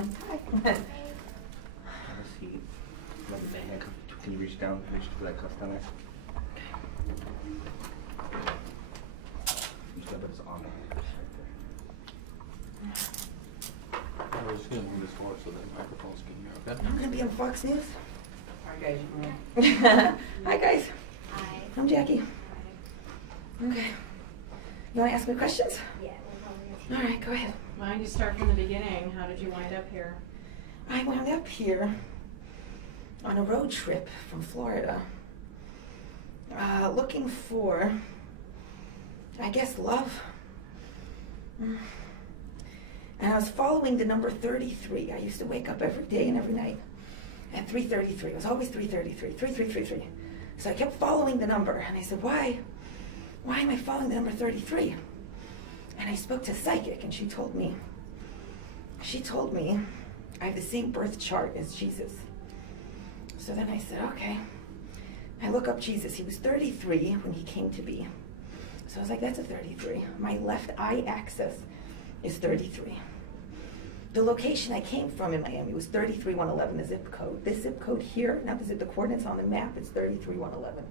Have a seat. Let the handcuff. Can you reach down? Reach for that cuff down there. You said it's on there. We're just gonna move this forward so that the microphones can hear, okay? I'm gonna be on Fox News. Hi guys. Hi guys, Hi. I'm Jackie. Okay. You wanna ask me questions? Yeah, we'll probably. All right, go ahead. Why don't you start from the beginning? How did you wind up here? I wound up here on a road trip from Florida, looking for, I guess, love. And I was following the number 33. I used to wake up every day and every night at 3:33. It was always 3:33, 3333. So I kept following the number, and I said, why am I following the number 33? And I spoke to a psychic, and she told me I have the same birth chart as Jesus. So then I said, okay. I look up Jesus. He was 33 when he came to be. So I was like, that's a 33. My left eye axis is 33. The location I came from in Miami was 33111, the zip code. This zip code here, now the coordinates on the map, it's 33111.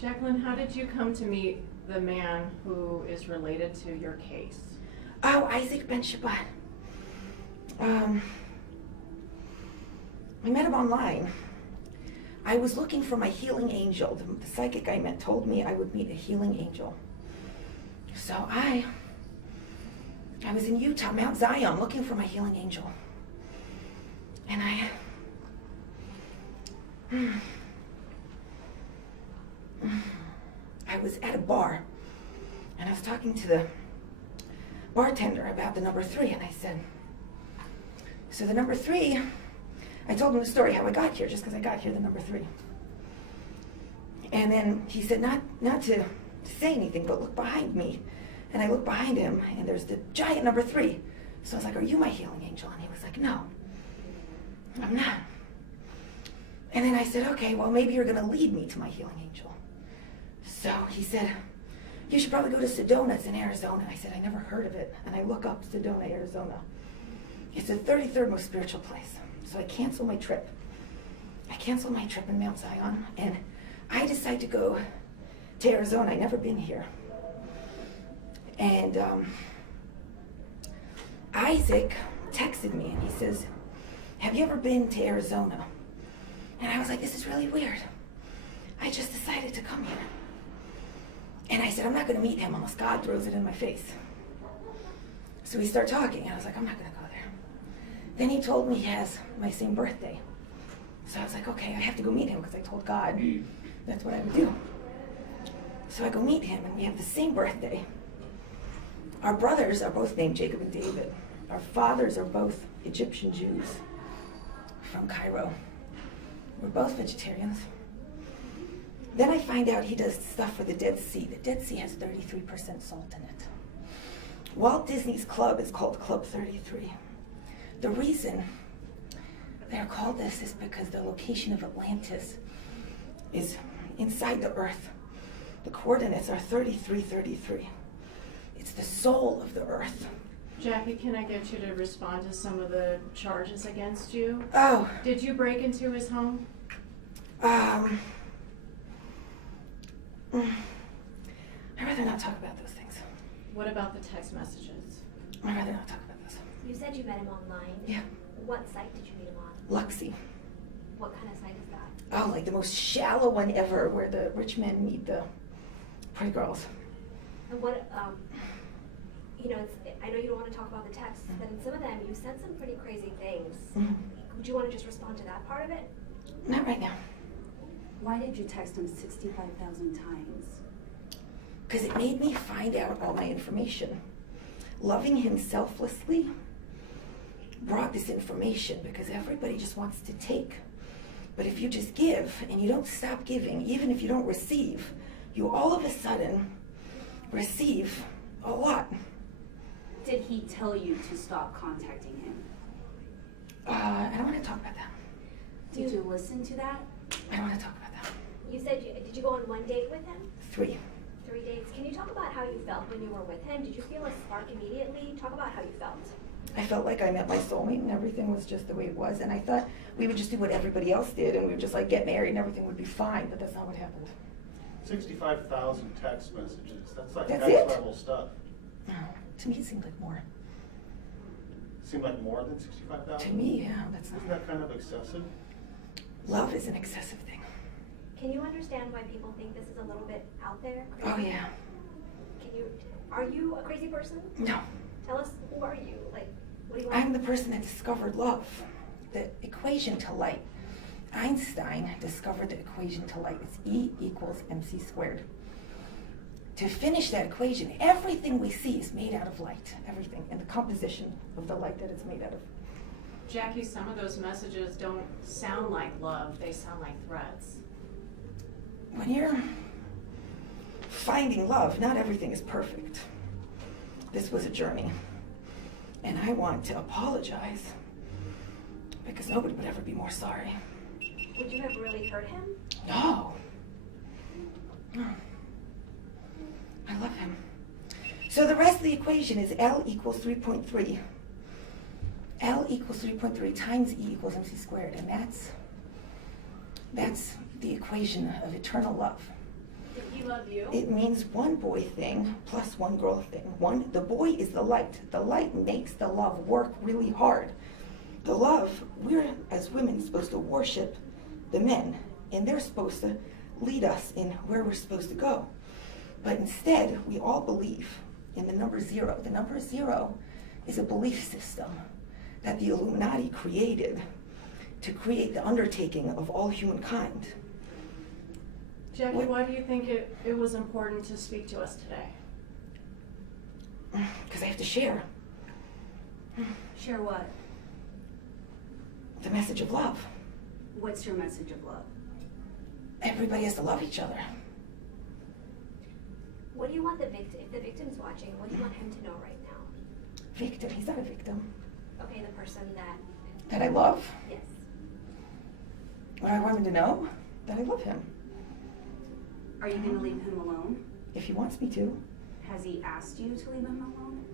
Jacqueline, how did you come to meet the man who is related to your case? Oh, Isaac Ben Shabbat. I met him online. I was looking for my healing angel. The psychic I met told me I would meet a healing angel. So I was in Utah, Mount Zion, looking for my healing angel. And I was at a bar, and I was talking to the bartender about the number 3, and I said, so the number 3, I told him the story how I got here, just because I got here, the number 3. And then he said not to say anything, but look behind me. And I looked behind him, and there's the giant number 3. So I was like, are you my healing angel? And he was like, no, I'm not. And then I said, okay, well, maybe you're gonna lead me to my healing angel. So he said, you should probably go to Sedona, it's in Arizona. I said, I never heard of it. And I look up Sedona, Arizona. It's the 33rd most spiritual place. So I canceled my trip. I canceled my trip in Mount Zion, and I decided to go to Arizona. I'd never been here. And Isaac texted me, and he says, have you ever been to Arizona? And I was like, this is really weird. I just decided to come here. And I said, I'm not going to meet him unless God throws it in my face. So we start talking, and I was like, I'm not going to go there. Then he told me he has my same birthday. So I was like, okay, I have to go meet him because I told God that's what I would do. So I go meet him, and we have the same birthday. Our brothers are both named Jacob and David. Our fathers are both Egyptian Jews from Cairo. We're both vegetarians. Then I find out he does stuff for the Dead Sea. The Dead Sea has 33% salt in it. Walt Disney's club is called Club 33. The reason they're called this is because the location of Atlantis is inside the earth. The coordinates are 3333. It's the soul of the earth. Jackie, can I get you to respond to some of the charges against you? Oh. Did you break into his home? I'd rather not talk about those things. What about the text messages? I'd rather not talk about those. You said you met him online. Yeah. What site did you meet him on? Luxie. What kind of site is that? Oh, like the most shallow one ever, where the rich men meet the pretty girls. And what, I know you don't want to talk about the texts, but in some of them you said some pretty crazy things. Would you want to just respond to that part of it? Not right now. Why did you text him 65,000 times? Because it made me find out all my information. Loving him selflessly brought this information because everybody just wants to take. But if you just give and you don't stop giving, even if you don't receive, you all of a sudden receive a lot. Did he tell you to stop contacting him? I don't want to talk about that. Did you listen to that? I don't want to talk about that. You said, did you go on one date with him? 3. 3 dates. Can you talk about how you felt when you were with him? Did you feel a spark immediately? Talk about how you felt. I felt like I met my soulmate and everything was just the way it was. And I thought we would just do what everybody else did and we would just like get married and everything would be fine, but that's not what happened. 65,000 text messages. That's like That's next it? level stuff. No, to me it seemed like more. Seemed like more than To 65,000? me, yeah, that's Isn't not. that kind of excessive? Love is an excessive thing. Can you understand why people think this is a little bit out there? Oh Crazy? yeah. Are you a crazy person? No, Tell us, who are you? Like, what do you want? I'm the person that discovered love, the equation to light. Einstein discovered the equation to light. It's E equals mc squared. To finish that equation, everything we see is made out of light. Everything, and the composition of the light that it's made out of. Jackie, some of those messages don't sound like love, they sound like threats. When you're finding love, not everything is perfect. This was a journey. And I want to apologize because nobody would ever be more sorry. Would you have really hurt him? No. No. I love him. So the rest of the equation is L equals 3.3. L equals 3.3 times E equals mc squared. And that's the equation of eternal love. Did he love you? It means one boy thing plus one girl thing. The boy is the light. The light makes the love work really hard. The love, we're as women supposed to worship the men, and they're supposed to lead us in where we're supposed to go. But instead, we all believe in the number 0. The number 0 is a belief system that the Illuminati created to create the undertaking of all humankind. Jackie, What- why do you think it was important to speak to us today? Because I have to share Share what? the message of love. What's your message of love? Everybody has to love each other. What do you want the victim, if the victim's watching, what do you want him to know right now? Victim, he's not a victim. Okay, the person that, That I love. yes. What I want him to know, that I love him. Are you going to leave him alone? If he wants me to. Has he asked you to leave him alone?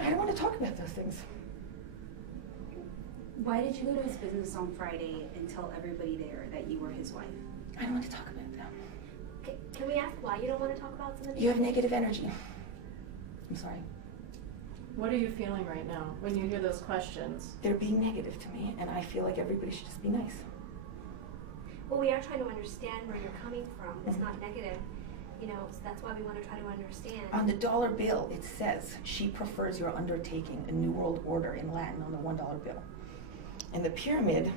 I don't want to talk about those things. Why did you go to his business on Friday and tell everybody there that you were his wife? I don't want to talk about them. Can we ask why you don't want to talk about some of these? You have negative energy. I'm sorry. What are you feeling right now when you hear those questions? They're being negative to me, and I feel like everybody should just be nice. Well, we are trying to understand where you're coming from. It's not negative, you know, so that's why we want to try to understand. On the dollar bill, it says, she prefers your undertaking, a new world order in Latin on the $1 bill. And the pyramid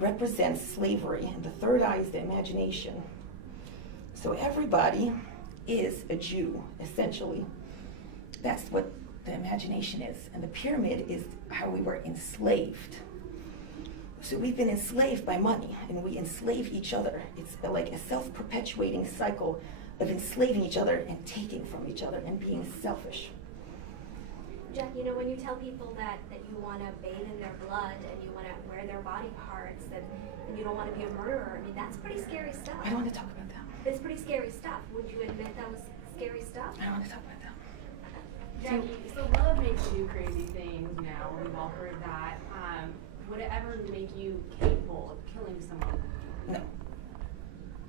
represents slavery, and the third eye is the imagination. So everybody is a Jew, essentially. That's what the imagination is. And the pyramid is how we were enslaved. So we've been enslaved by money, and we enslave each other. It's like a self-perpetuating cycle of enslaving each other and taking from each other and being selfish. Jack, you know, when you tell people that you want to bathe in their blood and you want to wear their body parts and you don't want to be a murderer, I mean, that's pretty scary stuff. I don't want to talk about that. It's pretty scary stuff. Would you admit that was scary stuff? I don't want to talk about that. Jackie, so love makes you do crazy things now, we've all heard that. Would it ever make you capable of killing someone? No.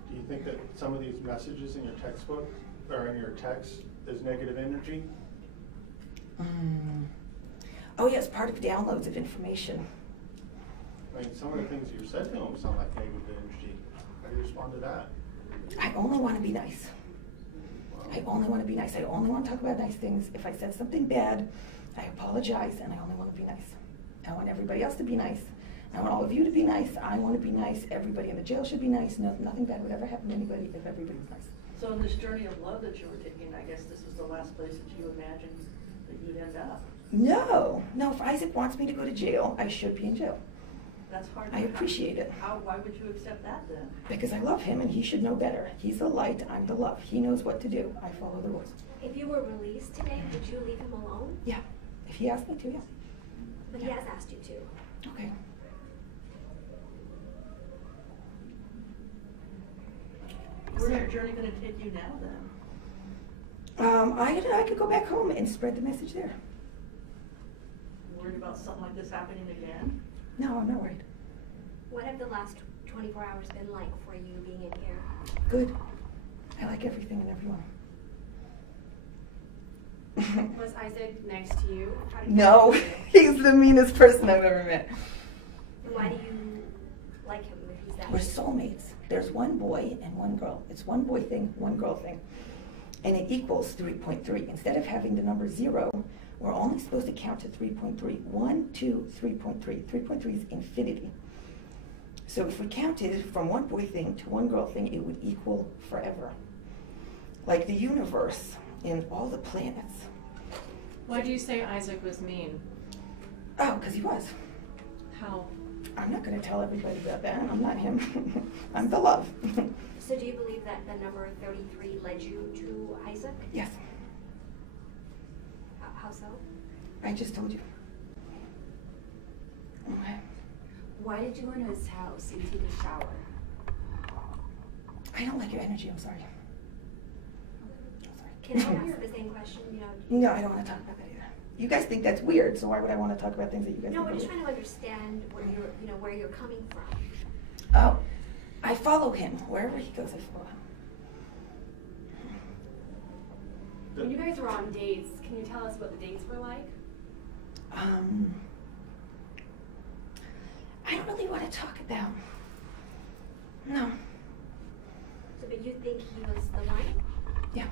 Do you think that some of these messages in your textbook or in your text is negative energy? Oh yes, part of downloads of information. I mean, some of the things you said to him sound like negative energy. How do you respond to that? I only want to be nice. I only want to be nice. I only want to talk about nice things. If I said something bad, I apologize, and I only want to be nice. I want everybody else to be nice. I want all of you to be nice. I want to be nice. Everybody in the jail should be nice. No, nothing bad would ever happen to anybody if everybody's nice. So in this journey of love that you were taking, I guess this is the last place that you imagined that you'd end up. No, if Isaac wants me to go to jail, I should be in jail. That's hard. I appreciate it. Why would you accept that then? Because I love him and he should know better. He's the light, I'm the love. He knows what to do. I follow the rules. If you were released today, would you leave him alone? Yeah, if he asked me to, yeah. But he has asked you to. Okay. Where's your journey gonna take you now then? I could go back home and spread the message there. Worried about something like this happening again? No, I'm not worried. What have the last 24 hours been like for you being in here? Good. I like everything and everyone. Was Isaac nice to you? How did you No, feel? he's the meanest person I've ever met. And why do you like him if he's that We're mean? soulmates. There's one boy and one girl. It's one boy thing, one girl thing. And it equals 3.3. Instead of having the number 0, we're only supposed to count to 3.3. 1, 2, 3.3. 3.3 is infinity. So if we counted from one boy thing to one girl thing, it would equal forever. Like the universe and all the planets. Why do you say Isaac was mean? Oh, because he was. How? I'm not going to tell everybody about that. I'm not him. I'm the love. So do you believe that the number 33 led you to Isaac? Yes, How so? I just told you. Okay. Why did you go into his house and take a shower? I don't like your energy. I'm sorry. Can I ask the same question? No, I don't want to talk about that either. You guys think that's weird, so why would I want to talk about things that you guys No, think we're are just weird? trying to understand where you're coming from. Oh, I follow him. Wherever he goes, I follow him. When you guys were on dates, can you tell us what the dates were like? I don't really want to talk about. No. So, but you think he was the one? Yeah.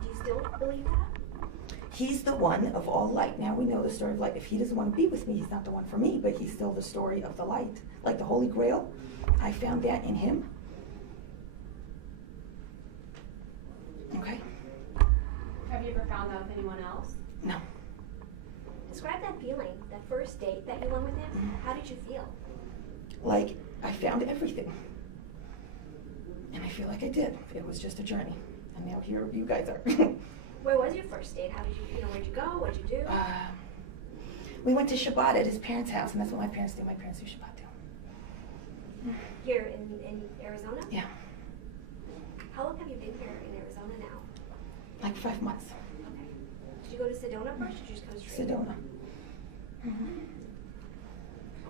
Do you still believe that? He's the one of all light. Now we know the story of light. If he doesn't want to be with me, he's not the one for me, but he's still the story of the light. Like the Holy Grail, I found that in him. Okay? Have you ever found out with anyone else? No. Describe that feeling, that first date that you went with him. How did you feel? Like, I found everything. And I feel like I did. It was just a journey. And now here you guys are. Where was your first date? How did where'd you go? What'd you do? We went to Shabbat at his parents' house, and that's what my parents do. My parents do Shabbat too. Here in Arizona? Yeah, How long have you been here in Arizona now? like 5 months. Okay. Did you go to Sedona first, or did you just come straight? Sedona. Mhm.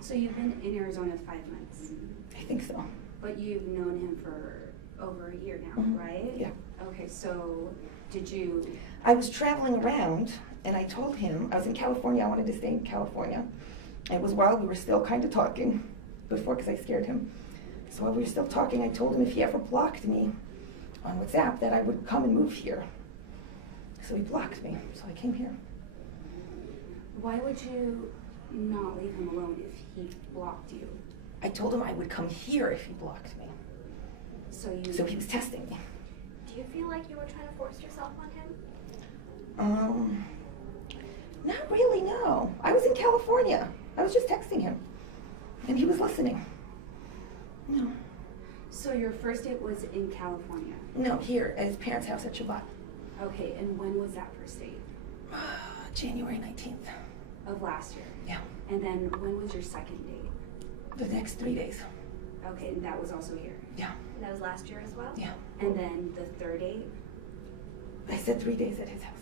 So you've been in Arizona 5 months, I think so. but you've known him for over a year now, Mhm. right? Yeah. Okay, so did you, I was traveling around, and I told him, I was in California, I wanted to stay in California. It was while we were still kind of talking, before, because I scared him. So while we were still talking, I told him if he ever blocked me on WhatsApp, that I would come and move here. So he blocked me, so I came here. why would you not leave him alone if he blocked you? I told him I would come here if he blocked me. So He was testing me. Do you feel like you were trying to force yourself on him? Not really, no. I was in California. I was just texting him. And he was listening. No. So your first date was in California. No, here at his parents' house at Shabbat. Okay, and when was that first date? January 19th. Of last year. Yeah. And then when was your second date? The next 3 days. Okay, and that was also here. Yeah. And that was last year as well? Yeah. And then the third date? I said 3 days at his house.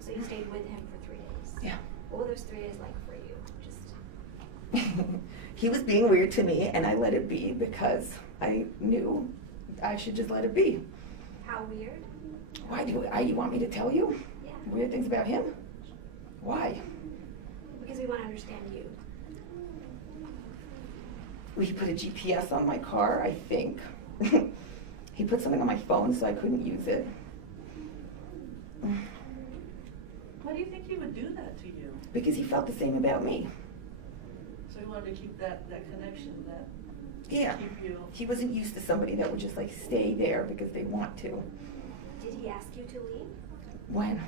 So you stayed with him for 3 days? Yeah. What were those 3 days like for you? Just He was being weird to me, and I let it be because I knew I should just let it be. how weird? Why you want me to tell you Yeah. weird things about him? Why? Because we want to understand you. He put a GPS on my car, I think. He put something on my phone so I couldn't use it. Why do you think he would do that to you? Because he felt the same about me. So he wanted to keep that connection, that Yeah. keep you. He wasn't used to somebody that would just like stay there because they want to. Did he ask you to leave? When?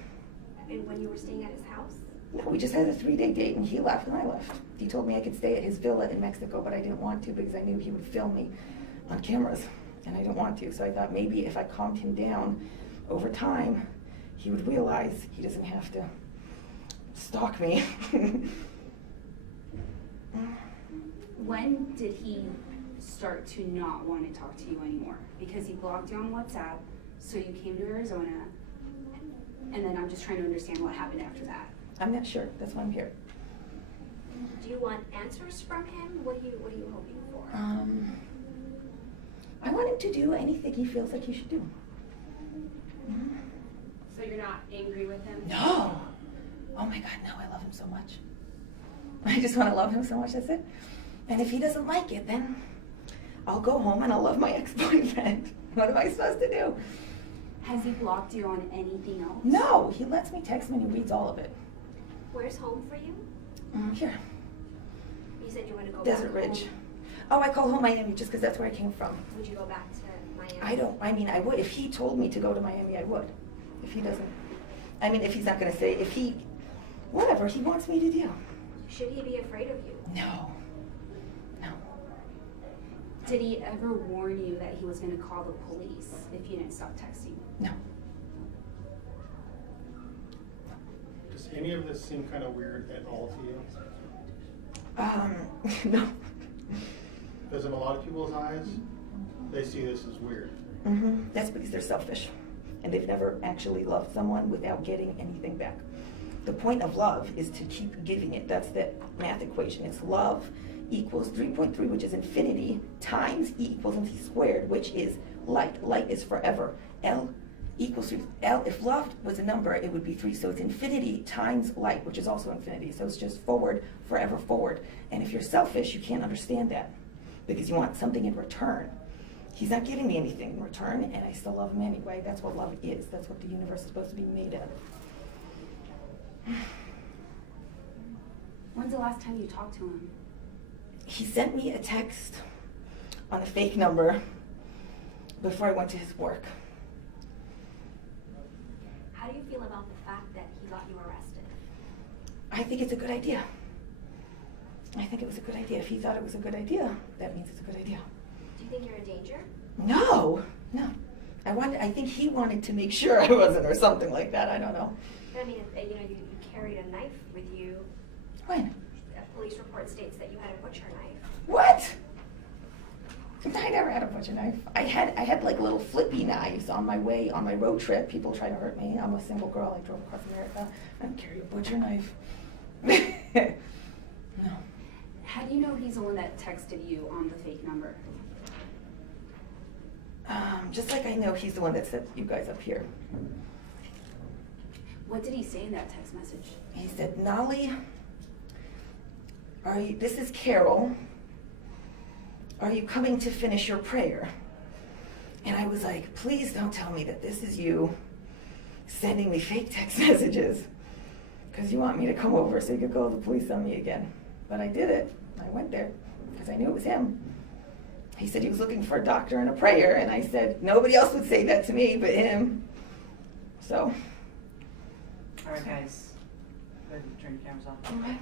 And when you were staying at his house? No, we just had a 3-day date and he left and I left. He told me I could stay at his villa in Mexico, but I didn't want to because I knew he would film me on cameras and I didn't want to. So I thought maybe if I calmed him down over time, he would realize he doesn't have to stalk me. When did he start to not want to talk to you anymore? Because he blocked you on WhatsApp, so you came to Arizona, and then I'm just trying to understand what happened after that. I'm not sure. That's why I'm here. Do you want answers from him? What are you hoping for? I want him to do anything he feels like he should do. So you're not angry with him? No. Oh my God, no, I love him so much. I just want to love him so much, that's it. And if he doesn't like it, then I'll go home and I'll love my ex-boyfriend. What am I supposed to do? Has he blocked you on anything else? No, he lets me text him and he reads all of it. Where's home for you? Here, You said you want to go Desert back Ridge. home. Oh, I call home Miami just because that's where I came from. Would you go back to Miami? I would. If he told me to go to Miami, I would. If he doesn't, if he's not going to say, whatever he wants me to do. Should he be afraid of you? No. No. Did he ever warn you that he was going to call the police if you didn't stop texting? No. Does any of this seem kind of weird at all to you? No. Because in a lot of people's eyes, they see this as weird. That's because they're selfish. And they've never actually loved someone without getting anything back. The point of love is to keep giving it. That's the math equation. It's love equals 3.3, which is infinity, times E equals MC squared, which is light. Light is forever. L equals 3. L, if love was a number, it would be 3. So it's infinity times light, which is also infinity. So it's just forward, forever forward. And if you're selfish, you can't understand that because you want something in return. He's not giving me anything in return, and I still love him anyway. That's what love is. That's what the universe is supposed to be made of. When's the last time you talked to him? He sent me a text on a fake number before I went to his work. How do you feel about the fact that he got you arrested? I think it's a good idea. I think it was a good idea. If he thought it was a good idea, that means it's a good idea. Do you think you're a danger? No. I think he wanted to make sure I wasn't or something like that. I don't know. I mean, you carried a knife with you. When? A police report states that you had a butcher knife. What? I never had a butcher knife. I had like little flippy knives on my road trip. People try to hurt me. I'm a single girl. I drove across America. I don't carry a butcher knife. No. How do you know he's the one that texted you on the fake number? Just like I know he's the one that set you guys up here. What did he say in that text message? He said, Nolly, this is Carol. Are you coming to finish your prayer? And I was like, please don't tell me that this is you sending me fake text messages because you want me to come over so you could call the police on me again. But I did it. I went there because I knew it was him. He said he was looking for a doctor and a prayer, and I said nobody else would say that to me but him. So. All right, guys. Go ahead and turn your cameras off. Okay.